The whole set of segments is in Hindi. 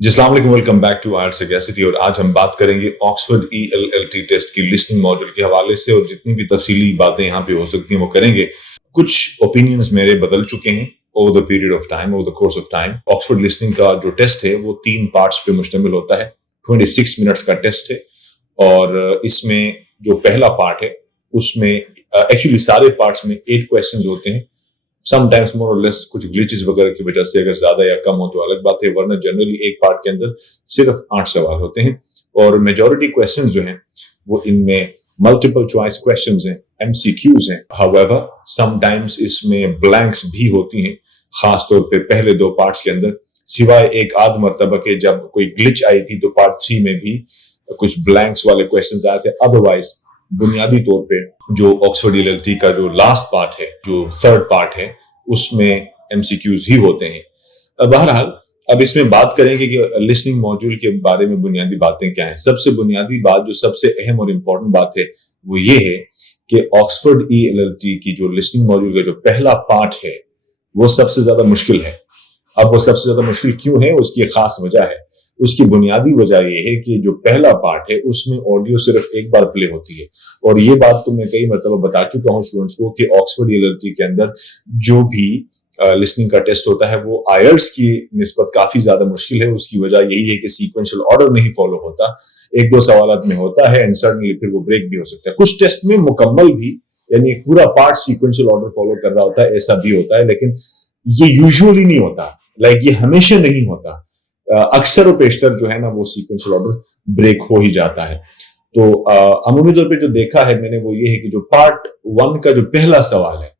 जी, अस्सलाम वालेकुम, वेलकम बैक टू आईएलटीएस सगासिटी। और आज हम बात करेंगे ऑक्सफोर्ड ईएलएलटी टेस्ट की लिसनिंग मॉड्यूल के हवाले से, और जितनी भी तफसीली बातें यहाँ पे हो सकती हैं वो करेंगे। कुछ ओपिनियंस मेरे बदल चुके हैं over the period of time, over the course of time. Oxford listening का जो टेस्ट है वो 3 पार्ट्स पे मुश्तमिल होता है। 26 मिनट्स का टेस्ट है, और इसमें जो पहला पार्ट है उसमें एक्चुअली सारे पार्ट्स में 8 क्वेश्चंस होते हैं। समटाइम्स मोर और लेस कुछ ग्लिचेस वगैरह की वजह से अगर ज्यादा या कम हो तो अलग बात है, वरना जनरली एक पार्ट के अंदर सिर्फ 8 सवाल होते हैं। और मेजॉरिटी क्वेश्चंस जो हैं वो इनमें मल्टीपल चॉइस क्वेश्चंस हैं, एमसीक्यूज हैं। हाउएवर समटाइम्स इसमें ब्लैंक्स भी होती हैं, खासतौर पे पहले 2 पार्ट्स के अंदर, सिवाय एक आध मर्तबा के जब कोई ग्लिच आई थी तो पार्ट 3 में भी कुछ ब्लैंक्स वाले क्वेश्चंस आए थे। अदरवाइज बुनियादी तौर पे जो ऑक्सफोर्ड ईएलएलटी का जो लास्ट पार्ट है, जो थर्ड पार्ट है, उसमें एमसीक्यूज ही होते हैं। बहरहाल अब इसमें बात करेंगे कि लिसनिंग मॉड्यूल के बारे में बुनियादी बातें क्या हैं। सबसे बुनियादी बात, जो सबसे अहम और इम्पोर्टेंट बात है, वो ये है कि ऑक्सफोर्ड ईएलएलटी की जो लिसनिंग मॉड्यूल का जो पहला पार्ट है वो सबसे ज्यादा मुश्किल है। अब वो सबसे ज्यादा मुश्किल क्यों है, उसकी एक खास वजह है। उसकी बुनियादी वजह यह है कि जो पहला पार्ट है उसमें ऑडियो सिर्फ एक बार प्ले होती है। और ये बात तो मैं कई मतलब बता चुका हूं स्टूडेंट्स को कि ऑक्सफोर्ड ईएलएलटी के अंदर जो भी लिसनिंग का टेस्ट होता है वो आईएलटीएस की निस्बत काफी ज्यादा मुश्किल है। उसकी वजह यही है कि सीक्वेंशियल ऑर्डर नहीं फॉलो होता। 1-2 सवाल में होता है एंड सडनली फिर वो ब्रेक भी हो सकता है। कुछ टेस्ट में मुकम्मल भी, यानी पूरा पार्ट सीक्वेंशियल ऑर्डर फॉलो कर रहा होता है, ऐसा भी होता है, लेकिन ये यूजुअली नहीं होता। ये हमेशा नहीं होता। अक्सर और पेशतर जो है ना वो सीक्वेंशियल ऑर्डर ब्रेक हो ही जाता है। तो अमूमी तौर पे जो देखा है मैंने वो ये है कि जो पार्ट 1 का जो पहला सवाल है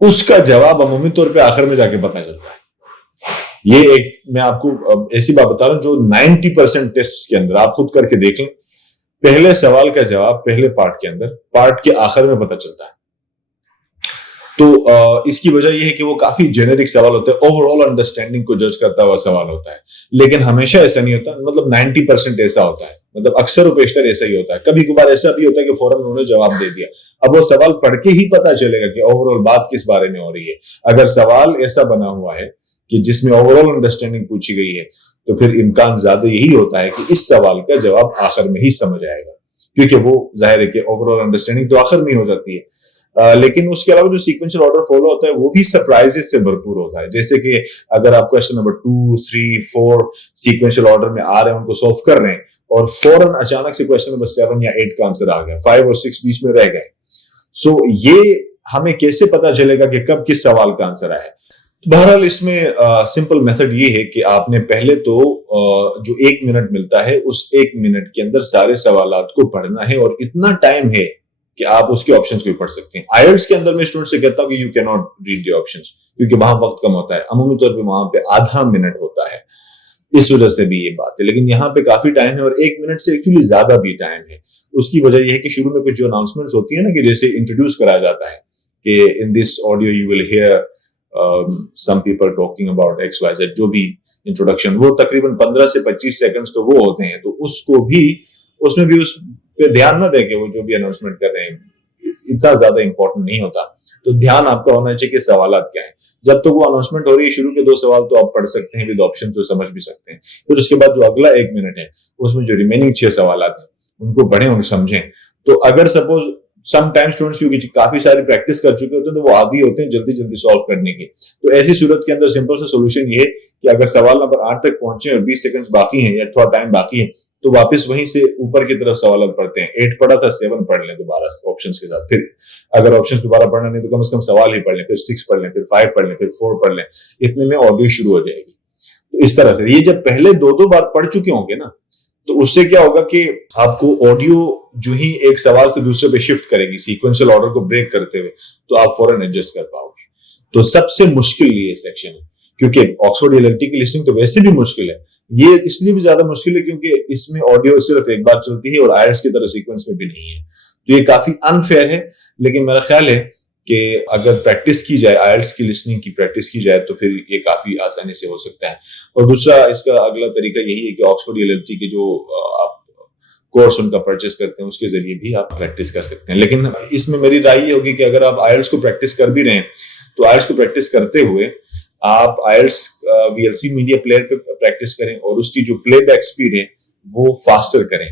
उसका जवाब अमूमी तौर पे आखिर में जाके पता चलता है। ये एक मैं आपको ऐसी बात बता रहा हूं जो 90% टेस्ट के अंदर आप खुद करके देख लें, पहले सवाल का जवाब पहले पार्ट के अंदर, पार्ट के आखिर में पता चलता है। तो इसकी वजह यह है कि वो काफी जेनेरिक सवाल होते हैं, ओवरऑल अंडरस्टैंडिंग को जज करता हुआ सवाल होता है। लेकिन हमेशा ऐसा नहीं होता, मतलब 90% ऐसा होता है, मतलब अक्सर पेशतर ऐसा ही होता है। कभी कभार ऐसा भी होता है कि फौरन उन्होंने जवाब दे दिया। अब वो सवाल पढ़ के ही पता चलेगा कि ओवरऑल बात किस बारे में हो रही है। अगर सवाल ऐसा बना हुआ है कि जिसमें ओवरऑल अंडरस्टैंडिंग पूछी गई है तो फिर इम्कान ज्यादा यही होता है कि इस सवाल का जवाब आखिर में ही समझ आएगा, क्योंकि वो जाहिर है कि ओवरऑल अंडरस्टैंडिंग तो आखिर में ही हो जाती है। लेकिन उसके अलावा जो सीक्वेंशियल ऑर्डर फॉलो होता है वो भी सरप्राइजेस से भरपूर होता है। जैसे कि अगर आप क्वेश्चन नंबर 2, 3, 4 सीक्वेंशियल ऑर्डर में आ रहे हैं, उनको सॉल्व कर रहे हैं, और फौरन अचानक से क्वेश्चन नंबर 7 या 8 का आंसर आ गया, 5 और 6 बीच में रह गए। सो ये हमें कैसे पता चलेगा कि कब किस सवाल का आंसर आया है? बहरहाल इसमें सिंपल मेथड ये है कि आपने पहले तो जो 1 मिनट मिलता है उस 1 मिनट के अंदर सारे सवालात को पढ़ना है, और इतना टाइम है कि आप उसके ऑप्शंस को भी पढ़ सकते हैं। आईएलटीएस के अंदर मैं स्टूडेंट से कहता हूं कि you can not read the options, क्योंकि वहां वक्त कम होता है। अमूमी तौर पे वहां पे आधा मिनट होता है, इस वजह से भी ये बात है। लेकिन यहाँ पे काफी टाइम है, और 1 मिनट से एक्चुअली ज्यादा भी टाइम है। उसकी वजह यह है कि शुरू में कुछ जो अनाउंसमेंट्स होती है ना, कि जैसे इंट्रोड्यूस कराया जाता है कि in this audio you will hear some people talking about X Y Z, जो भी इंट्रोडक्शन, वो तकरीबन 15 से 25 सेकंड्स तो वो होते हैं। तो उसको भी, उसमें भी उस पे ध्यान ना दें कि वो जो भी अनाउंसमेंट कर रहे हैं इतना ज्यादा इंपॉर्टेंट नहीं होता। तो ध्यान आपका होना चाहिए कि सवालात क्या है। जब तक तो वो अनाउंसमेंट हो रही है, शुरू के 2 सवाल तो आप पढ़ सकते हैं विद ऑप्शन, तो समझ भी सकते हैं। फिर उसके बाद जो अगला 1 मिनट है उसमें जो रिमेनिंग 6 सवालात है उनको पढ़ें और समझें। तो अगर सपोज सम टाइम स्टूडेंट्स क्योंकि काफी सारी प्रैक्टिस कर चुके होते हैं तो वो आदी होते हैं जल्दी जल्दी सॉल्व करने की। तो ऐसी सूरत के अंदर सिंपल सा सोल्यूशन ये है कि अगर सवाल नंबर 8 तक पहुंचे और 20 सेकंड्स बाकी हैं या थोड़ा टाइम बाकी है, तो वापस वहीं से ऊपर की तरफ सवाल पढ़ते हैं। 8 पढ़ा था, 7 पढ़ लें दोबारा ऑप्शंस के साथ। फिर अगर ऑप्शंस दोबारा पढ़ना नहीं तो कम से कम सवाल ही पढ़ लें, फिर 6 पढ़ लें, फिर 5 पढ़ लें, फिर 4 पढ़ लें। इतने में ऑडियो शुरू हो जाएगी। तो इस तरह से ये जब पहले 2-2 बार पढ़ चुके होंगे ना, तो उससे क्या होगा कि आपको ऑडियो जो ही एक सवाल से दूसरे पे शिफ्ट करेगी सीक्वेंशियल ऑर्डर को ब्रेक करते हुए, तो आप फौरन एडजस्ट कर पाओगे। तो सबसे मुश्किल ये सेक्शन है, क्योंकि ऑक्सफोर्ड ईएलएलटी की लिस्टिंग तो वैसे भी मुश्किल है, ये इसलिए भी ज्यादा मुश्किल है क्योंकि इसमें ऑडियो सिर्फ एक बार चलती है और आईएलटीएस की तरह सीक्वेंस में भी नहीं है। तो ये काफी अनफेयर है। लेकिन मेरा ख्याल है कि अगर प्रैक्टिस की जाए, आईएलटीएस की लिसनिंग की प्रैक्टिस की जाए, तो फिर ये काफी आसानी से हो सकता है। और दूसरा इसका अगला तरीका यही है कि ऑक्सफोर्ड ईएलएलटी के जो आप कोर्स उनका परचेस करते हैं उसके जरिए भी आप प्रैक्टिस कर सकते हैं। लेकिन इसमें मेरी राय ये होगी कि अगर आप आईएलटीएस को प्रैक्टिस कर भी रहे हैं तो आईएलटीएस को प्रैक्टिस करते हुए आप आईएलटीएस वीएलसी मीडिया प्लेयर पे प्रैक्टिस करें और उसकी जो प्लेबैक स्पीड है वो फास्टर करें,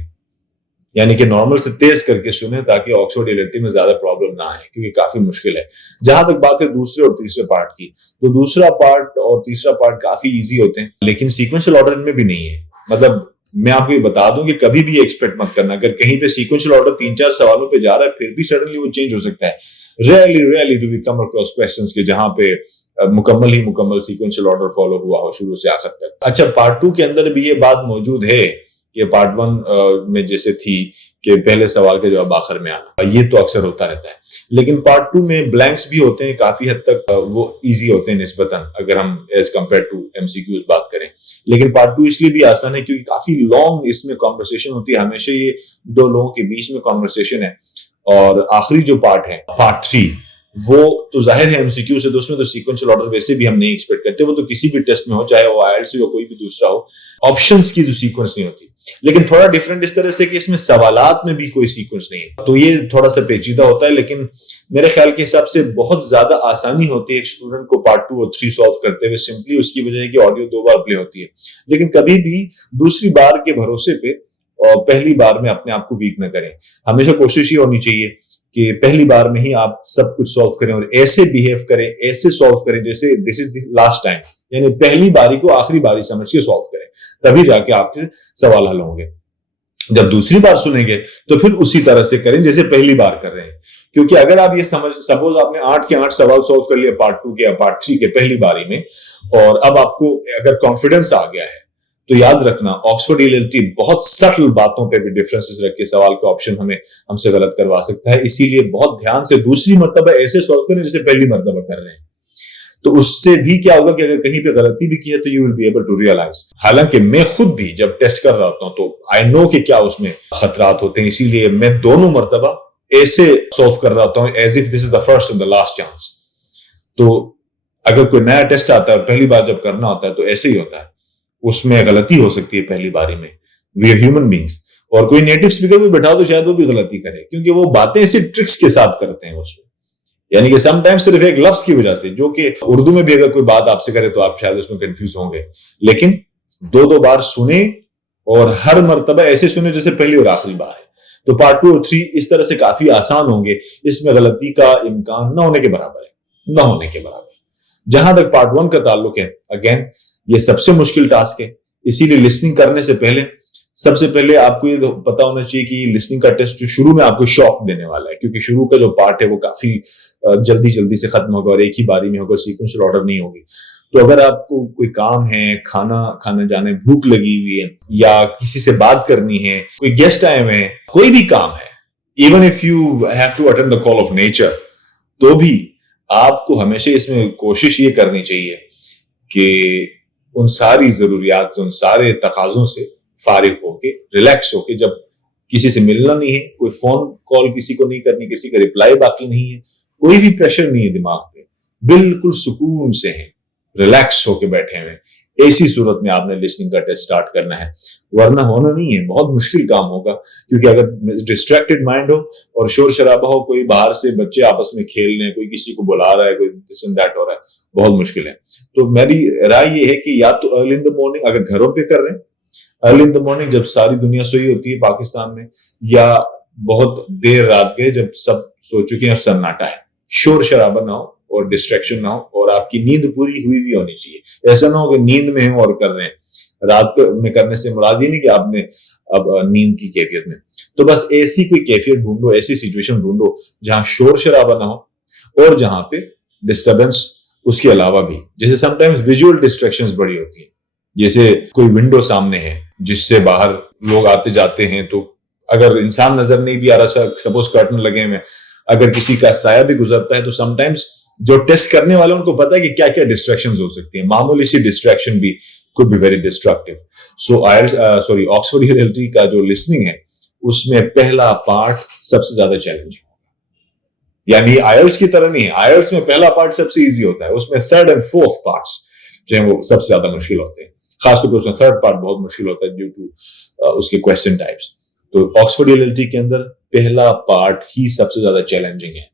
यानी कि नॉर्मल से तेज करके सुने, ताकि ऑक्सफोर्ड एलएलटी में ज्यादा प्रॉब्लम ना आए, क्योंकि काफी मुश्किल है। जहां तक बात है दूसरे और तीसरे पार्ट की, तो दूसरा पार्ट और तीसरा पार्ट काफी इजी होते हैं, लेकिन सीक्वेंशियल ऑर्डर इनमें भी नहीं है। मतलब मैं आपको ये बता दूं कि कभी भी एक्सपेक्ट मत करना, अगर कहीं पे सीक्वेंशियल ऑर्डर 3-4 सवालों पे जा रहा है फिर भी सडनली वो चेंज हो सकता है। Rarely do we come across questions के जहां पे मुकम्मल सीक्वेंशियल ऑर्डर फॉलो हुआ हो शुरू से आखिर तक। अच्छा, पार्ट 2 के अंदर भी ये बात मौजूद है कि पार्ट 1 में जैसे थी कि पहले सवाल का जवाब आखिर में आना, ये तो अक्सर होता रहता है, लेकिन पार्ट 2 में ब्लैंक्स भी होते हैं, काफी हद तक वो इजी होते हैं निस्बतन, अगर हम एज कंपेयर टू एमसीक्यूज बात करें। लेकिन पार्ट 2 इसलिए भी आसान है क्योंकि काफी लॉन्ग इसमें कॉन्वर्सेशन होती है, हमेशा ये दो लोगों के बीच में कॉन्वर्सेशन है। और आखिरी जो पार्ट है पार्ट 3, वो तो जाहिर है एमसीक्यू से, तो उसमें तो सीक्वेंशियल ऑर्डर वैसे भी हम नहीं एक्सपेक्ट करते, वो तो किसी भी टेस्ट में हो, चाहे वो आईएलटीएस हो कोई भी दूसरा हो, ऑप्शंस की जो सीक्वेंस नहीं होती। लेकिन थोड़ा डिफरेंट इस तरह से कि इसमें सवालात में भी कोई सीक्वेंस नहीं है, तो ये थोड़ा सा पेचीदा होता है, लेकिन मेरे ख्याल के हिसाब से बहुत ज्यादा आसानी होती है एक स्टूडेंट को पार्ट 2 और 3 सॉल्व करते हुए, सिंपली उसकी वजह है कि ऑडियो 2 बार प्ले होती है। लेकिन कभी भी दूसरी बार के भरोसे पे और पहली बार में अपने आप को वीक न करें। हमेशा कोशिश ये होनी चाहिए कि पहली बार में ही आप सब कुछ सॉल्व करें और ऐसे बिहेव करें, ऐसे सॉल्व करें जैसे this is the last time, यानी पहली बारी को आखिरी बारी समझ के सॉल्व करें, तभी जाके आपके सवाल हल होंगे। जब दूसरी बार सुनेंगे तो फिर उसी तरह से करें जैसे पहली बार कर रहे हैं, क्योंकि अगर आप ये समझ, सपोज आपने 8 के 8 सवाल सॉल्व कर लिए पार्ट 2 के या पार्ट 3 के पहली बारी में, और अब आपको अगर कॉन्फिडेंस आ गया है, तो याद रखना ऑक्सफोर्ड एलएलटी बहुत सटल बातों पे भी डिफरेंसेस रख के सवाल का ऑप्शन हमसे गलत करवा सकता है। इसीलिए बहुत ध्यान से दूसरी मर्तबा ऐसे सॉल्व करें जैसे पहली मर्तबा कर रहे हैं, तो उससे भी क्या होगा कि अगर कहीं पे गलती भी की है तो you will be able to realise. हालांकि मैं खुद भी जब टेस्ट कर रहा होता हूं तो आई नो कि क्या उसमें खतरात होते हैं, इसीलिए मैं दोनों मर्तबा ऐसे सॉल्व कर रहा होता हूं as if this is the first and the last chance. तो अगर कोई नया टेस्ट आता है पहली बार जब करना होता है तो ऐसे ही होता है, उसमें गलती हो सकती है पहली बारी में, वी आर ह्यूमन बीइंग्स। और कोई नेटिव स्पीकर भी बैठा तो शायद वो भी गलती करे, क्योंकि वो बातें ऐसे ट्रिक्स के साथ करते हैं उसमें, यानी कि समटाइम्स सिर्फ एक लफ्ज की वजह से, जो कि उर्दू में भी अगर कोई बात आपसे करे तो आप शायद उसमें कंफ्यूज होंगे, लेकिन 2-2 बार सुने और हर मर्तबा ऐसे सुने जैसे पहली और आखिरी बार है, तो पार्ट 2 और 3 इस तरह से काफी आसान होंगे, इसमें गलती का इम्कान न होने के बराबर है, न होने के बराबर। जहां तक पार्ट 1 का ताल्लुक है, अगेन ये सबसे मुश्किल टास्क है, इसीलिए लिसनिंग करने से पहले सबसे पहले आपको ये पता होना चाहिए कि लिसनिंग का टेस्ट जो शुरू में आपको शॉक देने वाला है, क्योंकि शुरू का जो पार्ट है वो काफी जल्दी से खत्म होगा और एक ही बारी में होगा, सीक्वेंशियल ऑर्डर नहीं होगी। तो अगर आपको कोई काम है, खाना खाने जाने, भूख लगी हुई है, या किसी से बात करनी है, कोई गेस्ट आए हुए हैं, कोई भी काम है, even if you have to attend the call of nature, तो भी आपको हमेशा इसमें कोशिश ये करनी चाहिए कि उन सारी जरूरियात से, उन सारे तकाजों से फारिग होके, रिलैक्स होके, जब किसी से मिलना नहीं है, कोई फोन कॉल किसी को नहीं करनी, किसी का रिप्लाई बाकी नहीं है, कोई भी प्रेशर नहीं है दिमाग पे, बिल्कुल सुकून से है, रिलैक्स होके बैठे हुए, ऐसी सूरत में आपने लिसनिंग का टेस्ट स्टार्ट करना है। वरना होना नहीं है, बहुत मुश्किल काम होगा, क्योंकि अगर डिस्ट्रैक्टेड माइंड हो और शोर शराबा हो, कोई बाहर से बच्चे आपस में खेल रहे हैं, कोई किसी को बुला रहा है, कोई दिस एंड दैट हो रहा है, बहुत मुश्किल है। तो मेरी राय ये है कि या तो अर्ली इन द मॉर्निंग, अगर घरों पे कर रहे हैं, अर्ली इन द मॉर्निंग जब सारी दुनिया सोई होती है पाकिस्तान में, या बहुत देर रात गए जब सब सो चुके हैं, सन्नाटा है, शोर शराबा ना हो और डिस्ट्रैक्शन ना हो, और आपकी नींद पूरी हुई भी होनी चाहिए। ऐसा ना हो कि नींद में हो और कर रहे हैं। रात में करने से मुराद ये नहीं कि आपने अब नींद की कैफियत में, तो बस ऐसी कोई कैफियत ढूंढो, ऐसी सिचुएशन ढूंढो जहां शोर शराबा ना हो और जहां पे डिस्टर्बेंस उसके अलावा भी, जैसे समटाइम्स विजुअल डिस्ट्रैक्शंस बड़ी होती है, जैसे कोई विंडो सामने है जिससे बाहर लोग आते जाते हैं, तो अगर इंसान नजर नहीं भी आ रहा, सपोज कर्टन लगे हुए, अगर किसी का साया भी गुजरता है, तो समटाइम्स जो टेस्ट करने वाले उनको पता है कि क्या क्या डिस्ट्रैक्शंस हो सकती है, मामूली सी डिस्ट्रैक्शन भी could be very destructive. So Oxford LLT का जो लिसनिंग है, उसमें पहला पार्ट सबसे ज्यादा चैलेंजिंग, यानी आईएलटीएस की तरह नहीं है, आईएलटीएस में पहला पार्ट सबसे इजी होता है, उसमें थर्ड एंड फोर्थ पार्ट्स जो है वो सबसे ज्यादा मुश्किल होते हैं, खासतौर पर उसमें थर्ड पार्ट बहुत मुश्किल होता है ड्यू टू उसके क्वेश्चन टाइप्स। तो ऑक्सफोर्ड एलएलटी के अंदर पहला पार्ट ही सबसे ज्यादा चैलेंजिंग है।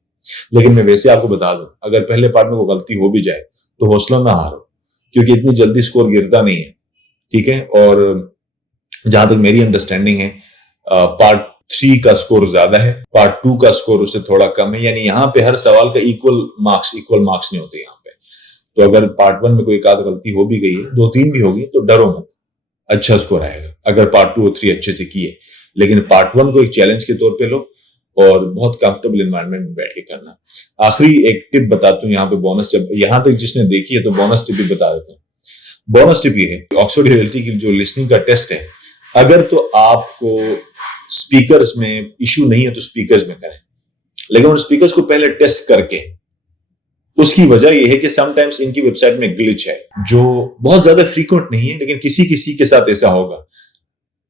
लेकिन मैं वैसे आपको बता दूं, अगर पहले पार्ट में वो गलती हो भी जाए तो हौसला ना हारो, क्योंकि इतनी जल्दी स्कोर गिरता नहीं है, ठीक है। और जहां तक मेरी अंडरस्टैंडिंग है, पार्ट 3 का स्कोर ज्यादा है, पार्ट 2 का स्कोर उससे थोड़ा कम है, यानी यहाँ पे हर सवाल का इक्वल मार्क्स नहीं होते यहाँ पे। तो अगर पार्ट 1 में कोई एक आध गलती हो भी गई है, 2-3 भी होगी, तो डरो मत, अच्छा स्कोर आएगा अगर पार्ट 2 और 3 अच्छे से किए। लेकिन पार्ट 1 को एक चैलेंज के तौर पे लो और बहुत कंफर्टेबल एनवायरनमेंट में बैठ के करना। आखिरी एक टिप बताता हूँ यहाँ पे, बोनस, जब यहाँ तक जिसने देखी है तो बोनस टिप भी बता देता हूँ। बोनस टिप ये है, ऑक्सफोर्ड यूनिवर्सिटी की जो लिसनिंग का टेस्ट है, अगर तो आपको स्पीकर्स में इशू नहीं है तो स्पीकर्स में करें, लेकिन उन स्पीकर्स को पहले टेस्ट करके। उसकी वजह यह है कि समटाइम्स इनकी वेबसाइट में ग्लिच है, जो बहुत ज्यादा फ्रीक्वेंट नहीं है, लेकिन किसी किसी के साथ ऐसा होगा।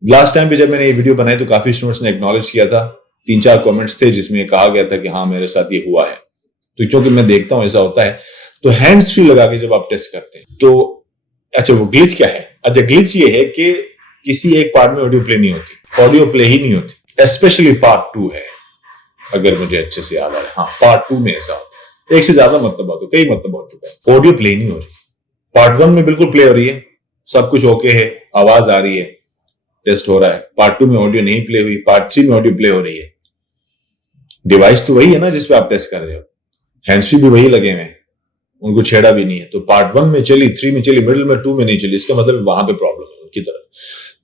लास्ट टाइम भी जब मैंने ये वीडियो बनाई तो काफी स्टूडेंट्स ने एक्नॉलेज किया था, 3-4 कमेंट्स थे जिसमें कहा गया था कि हाँ मेरे साथ ये हुआ है। तो क्योंकि मैं देखता हूं ऐसा होता है, तो हैंड्स फ्री लगा के जब आप टेस्ट करते हैं तो अच्छा, वो ग्लिच क्या है? अच्छा, ग्लिच ये है कि किसी एक पार्ट में ऑडियो प्ले नहीं होती, ऑडियो प्ले ही नहीं होती। स्पेशली पार्ट 2 है, अगर मुझे अच्छे से याद आ रहा है, हाँ पार्ट 2 में ऐसा होता है। एक से ज्यादा मरतबा, तो कई मरतबा हो चुका है, ऑडियो प्ले नहीं हो रही। पार्ट 1 में बिल्कुल प्ले हो रही है, सब कुछ ओके है, आवाज आ रही है, टेस्ट हो रहा है। पार्ट 2 में ऑडियो नहीं प्ले हुई, पार्ट 3 में ऑडियो प्ले हो रही है। डिवाइस तो वही है ना जिसपे आप टेस्ट कर रहे हो, हैंड्स फ्री भी वही लगे हुए हैं, उनको छेड़ा भी नहीं है। तो पार्ट 1 में चली, 3 में चली, मिडिल में 2 में नहीं चली, इसका मतलब वहां पे प्रॉब्लम है उनकी तरफ।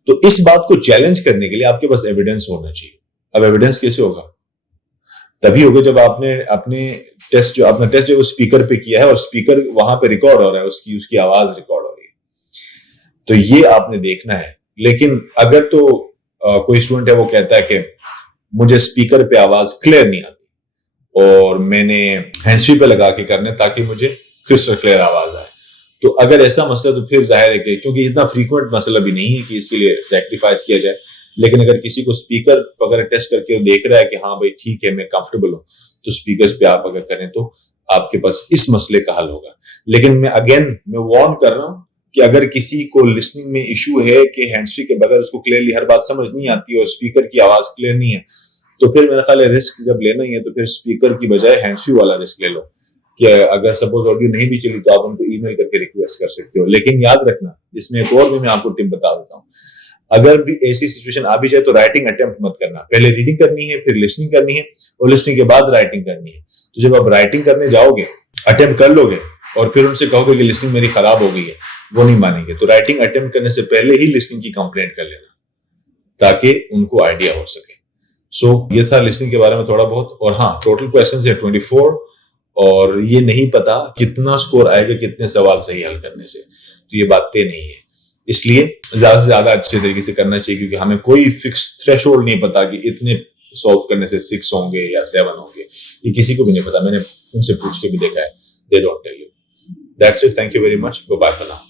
तो इस बात को चैलेंज करने के लिए आपके पास एविडेंस होना चाहिए। अब एविडेंस कैसे होगा? तभी होगा जब आपने अपने टेस्ट जो स्पीकर पे किया है और स्पीकर वहां पे रिकॉर्ड हो रहा है, उसकी आवाज रिकॉर्ड हो रही है, तो ये आपने देखना है। लेकिन अगर तो कोई स्टूडेंट है वो कहता है कि मुझे स्पीकर पे आवाज क्लियर नहीं आती और मैंने हैंड्स फ्री पे लगा के करने ताकि मुझे क्रिस्टल क्लियर आवाज आए, तो अगर ऐसा मसला, तो फिर जाहिर है कि क्योंकि इतना फ्रीक्वेंट मसला भी नहीं है कि इसके लिए सैक्रिफाइस किया जाए। लेकिन अगर किसी को स्पीकर वगैरह टेस्ट करके वो देख रहा है कि हाँ भाई ठीक है मैं कंफर्टेबल हूं, तो स्पीकर्स पे आप अगर करें तो आपके पास इस मसले का हल होगा। लेकिन मैं वार्न कर रहा हूं कि अगर किसी को लिसनिंग में इशू है कि हैंड्स फ्री के बगैर उसको क्लियरली हर बात समझ नहीं आती और स्पीकर की आवाज क्लियर नहीं है, तो फिर मेरा ख्याल है रिस्क जब लेना ही है तो फिर स्पीकर की बजाय हैंड्स फ्री वाला रिस्क ले लो। कि अगर सपोज ऑडियो नहीं भी चली तो आप उनको ईमेल करके रिक्वेस्ट कर सकते हो। लेकिन याद रखना, इसमें एक और भी मैं आपको टिप बता देता हूँ, अगर भी ऐसी सिचुएशन आ भी जाए तो राइटिंग अटेम्प्ट मत करना। पहले रीडिंग करनी है, फिर लिसनिंग करनी है, और लिसनिंग के बाद राइटिंग करनी है। तो जब आप राइटिंग करने जाओगे, अटेम्प्ट कर लोगे और फिर उनसे कहोगे कि लिसनिंग मेरी खराब हो गई है, वो नहीं मानेंगे। तो राइटिंग अटेम्प्ट करने से पहले ही लिसनिंग की कंप्लेंट कर लेना ताकि उनको आइडिया हो सके। सो ये था लिसनिंग के बारे में थोड़ा बहुत। और हाँ, टोटल क्वेश्चंस है 24 और ये नहीं पता कितना स्कोर आएगा कितने सवाल सही हल करने से, तो ये बात तय नहीं है। इसलिए ज्यादा से ज्यादा अच्छे तरीके से करना चाहिए, क्योंकि हमें कोई फिक्स थ्रेशोल्ड नहीं पता कि इतने सॉल्व करने से 6 होंगे या 7 होंगे, ये किसी को भी नहीं पता। मैंने उनसे पूछ के भी देखा है, they don't tell you. That's it, thank you very much, bye for now.